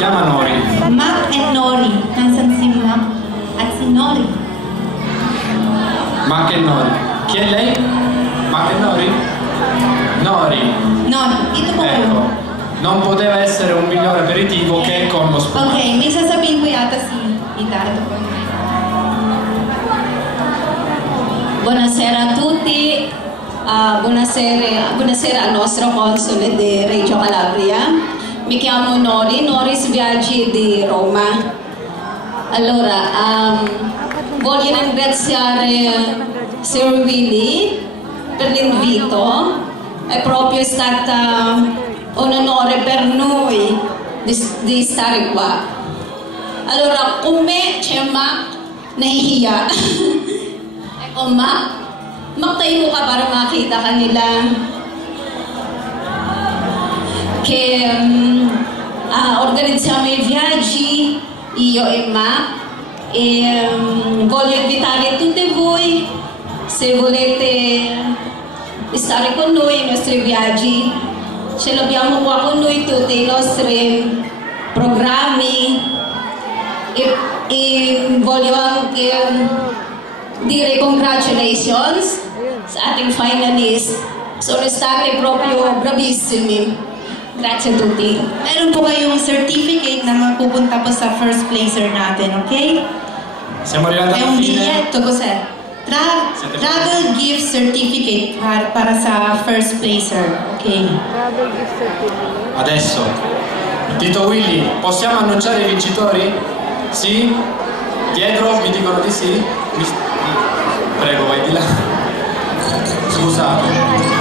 chiama Nori. Mac and Nori. Nasaan si Mac at si Nori? Mac e Nori. Chi è lei? Mac e Nori? Nori. Nori, dito po kayo. Ecco. Non poteva essere un migliore aperitivo che con lo spumante. Okay, may sasabihin ko yata si Ita. Ito po. Buonasera a tutti, buonasera al nostro console di Reggio Calabria. Mi chiamo Nori Sviaggi di Roma. Allora, voglio ringraziare Sir Willy per l'invito. È proprio stata un onore per noi di stare qua. Allora, con me c'è Mac, nahihiya. Eko Mac, magtayo ka para makita kanila. Che organizziamo i viaggi, io e Mac, e voglio invitare tutti voi, se volete stare con noi nei nostri viaggi. Ce l'abbiamo qua con noi tutti i nostri programmi e voglio anche dire congratulations sa ating finalists. Sono stati proprio bravissimi. Grazie a tutti. Meron po kayong certificate na mapupunta po sa first placer natin, okay? Siamo arrivati È alla un fine. biglietto, cos'è? Travel gift certificate para sa first placer, okay? Adesso, Tito Willy, possiamo annunciare i vincitori? Sì? Dietro mi dicono di sì? Prego, vai di là. Scusate.